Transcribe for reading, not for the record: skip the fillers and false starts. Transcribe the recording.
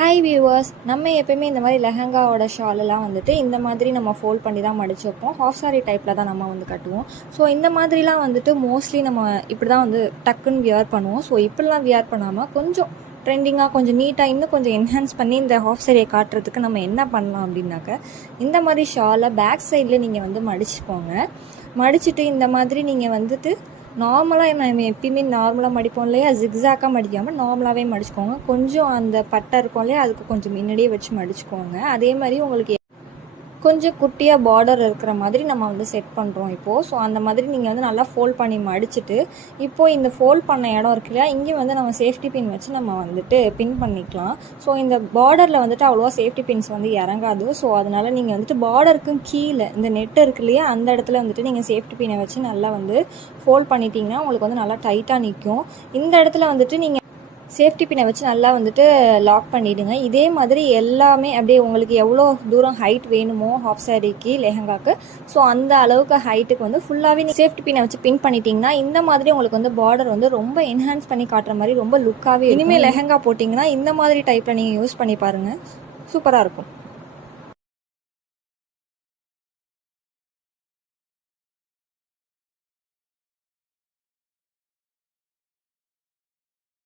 Hi viewers, நம்ம எப்பயுமே இந்த மாதிரி லெஹங்காவோட ஷாலெல்லாம் வந்துட்டு இந்த மாதிரி நம்ம ஃபோல்ட் பண்ணி தான் மடிச்சு வைப்போம். ஹாஃப் சாரி டைப்பில் தான் நம்ம வந்து கட்டுவோம். ஸோ இந்த மாதிரிலாம் வந்துட்டு மோஸ்ட்லி நம்ம இப்படி தான் வந்து டக்குன்னு வியர் பண்ணுவோம். ஸோ இப்படிலாம் வியர் பண்ணாமல் கொஞ்சம் ட்ரெண்டிங்காக கொஞ்சம் நீட்டாக இன்னும் கொஞ்சம் என்ஹான்ஸ் பண்ணி இந்த ஹாஃப் சாரியை காட்டுறதுக்கு நம்ம என்ன பண்ணலாம் அப்படின்னாக்க, இந்த மாதிரி ஷாலை பேக் சைடில் நீங்கள் வந்து மடிச்சுக்கோங்க. மடிச்சுட்டு இந்த மாதிரி நீங்கள் வந்துட்டு நார்மலாக நம்ம எப்பயுமே நார்மலாக மடிப்போம் இல்லையா, ஜிக்ஸாக்காக மடிக்காமல் நார்மலாகவே மடிச்சுக்கோங்க. கொஞ்சம் அந்த பட்டை இருக்கும் இல்லையா, அதுக்கு கொஞ்சம் முன்னாடியே வச்சு மடிச்சுக்கோங்க. அதே மாதிரி உங்களுக்கு கொஞ்சம் குட்டியாக பார்டர் இருக்கிற மாதிரி நம்ம வந்து செட் பண்ணுறோம் இப்போது. ஸோ அந்த மாதிரி நீங்கள் வந்து நல்லா ஃபோல்ட் பண்ணி மடிச்சுட்டு, இப்போது இந்த ஃபோல்ட் பண்ண இடம் இருக்கு இல்லையா, இங்கேயும் வந்து நம்ம சேஃப்டி பின் வச்சு நம்ம வந்துட்டு பின் பண்ணிக்கலாம். ஸோ இந்த பார்டரில் வந்துட்டு அவ்வளோவா சேஃப்டி பின்ஸ் வந்து இறங்காது. ஸோ அதனால் நீங்கள் வந்துட்டு பார்டருக்கும் கீழே இந்த நெட் இருக்கு இல்லையா, அந்த இடத்துல வந்துட்டு நீங்கள் சேஃப்டி பின்னை வச்சு நல்லா வந்து ஃபோல்ட் பண்ணிட்டீங்கன்னா உங்களுக்கு வந்து நல்லா டைட்டாக நிற்கும். இந்த இடத்துல வந்துட்டு நீங்கள் சேஃப்டி பின்னை வச்சு நல்லா வந்துட்டு லாக் பண்ணிவிடுங்க. இதே மாதிரி எல்லாமே அப்படியே உங்களுக்கு எவ்வளோ தூரம் ஹைட் வேணுமோ ஹாஃப் சாரிக்கு லெஹங்காக்கு, ஸோ அந்த அளவுக்கு ஹைட்டுக்கு வந்து ஃபுல்லாகவே நீங்கள் சேஃப்டி பின்னை வச்சு பின் பண்ணிட்டீங்கன்னா இந்த மாதிரி உங்களுக்கு வந்து பார்டர் வந்து ரொம்ப என்ஹான்ஸ் பண்ணி காட்டுற மாதிரி ரொம்ப லுக்காகவே. இனிமேல் லெஹங்கா போட்டிங்கன்னா இந்த மாதிரி டைப்பில் நீங்கள் யூஸ் பண்ணி பாருங்கள், சூப்பராக இருக்கும்.